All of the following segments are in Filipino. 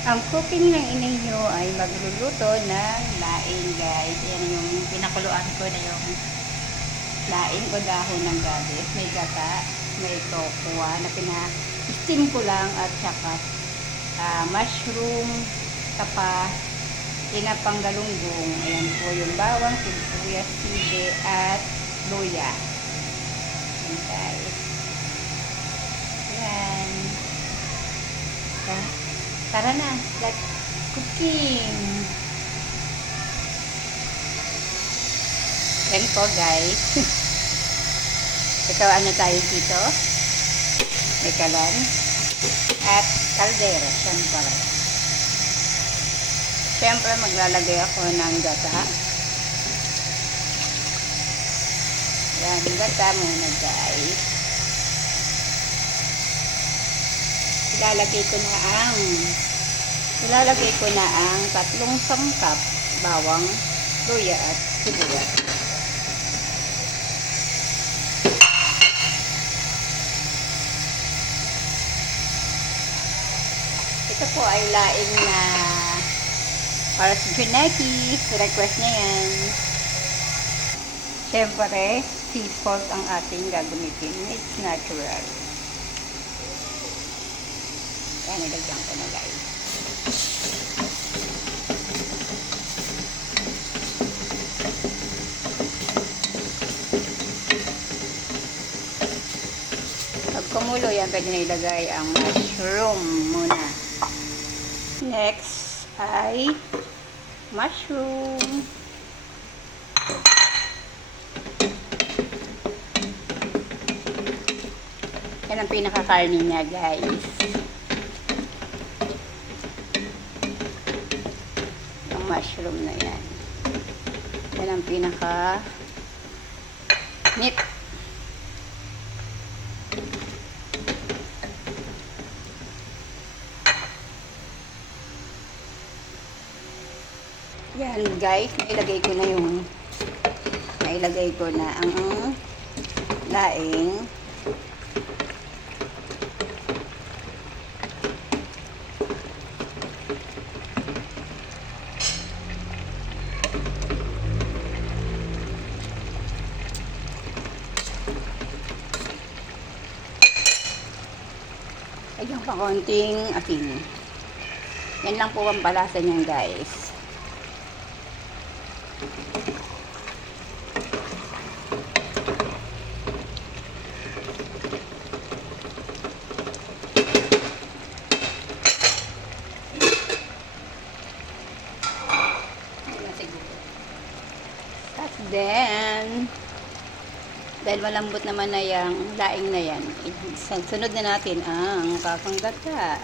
Ang cooking ng inay nyo ay magluluto ng laing, guys. Yan yung pinakuluan ko na yung laing o dahon ng gabi. May gata, may tokwa na pina-steam ko lang at saka mushroom, tapa, tinapang galunggong. Ayan po yung bawang, sibuyas, sili, at luya. Ayan, guys. Ayan. Tara na, let's cooking. Yan po, guys. Ito, ano tayo dito? May kalan at kaldera, siyempre. Siyempre, maglalagay ako ng gata. Yan, gata muna, guys. Ilalagay ko na ang 3 sangkap bawang, luya at sibuyas. Ito po ay laing na para sa Juneki. Request niya yan. Siyempre, sea salt ang ating gagamitin. It's natural. Yan, nilagyan ko na, guys. Pag kumulo yan, pwede na ilagay ang mushroom muna. Next ay mushroom. Yan ang pinakakarni niya, guys. Yung mushroom na yan. Yan ang pinaka meat. Yan, guys, nailagay ko na ang laing. Lagyan pa konting asin. Yan lang po ang palasa niyan, guys. Then, dahil malambot naman na yung laing na yan, sunod na natin ang kapanggata.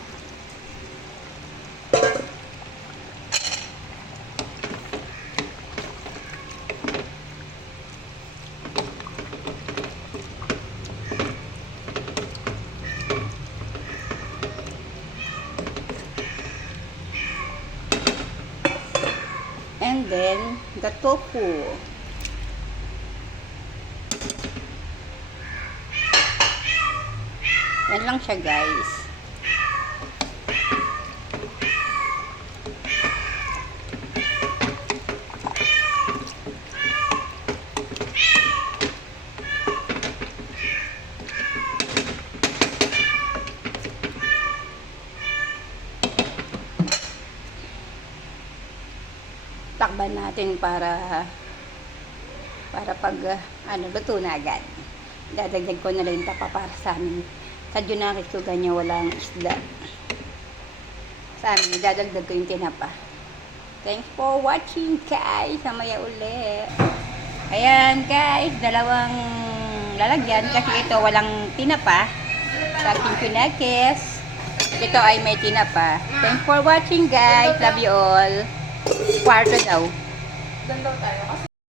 And then, the tofu. Yan lang siya, guys. Takban natin para pag luto na agad. Dadagdag ko na lang yung tapa para sa amin. Sa Junaki ko ganyan walang isda. Sa amin, dadagdag ko yung tinapa. Thanks for watching, guys. Mamaya uli. Ayan, guys. 2 lalagyan kasi ito walang tinapa. Sa aking Junakis. Ito ay may tinapa. Thanks for watching, guys. Love you all. Kwarto daw. Doon daw tayo. Kasi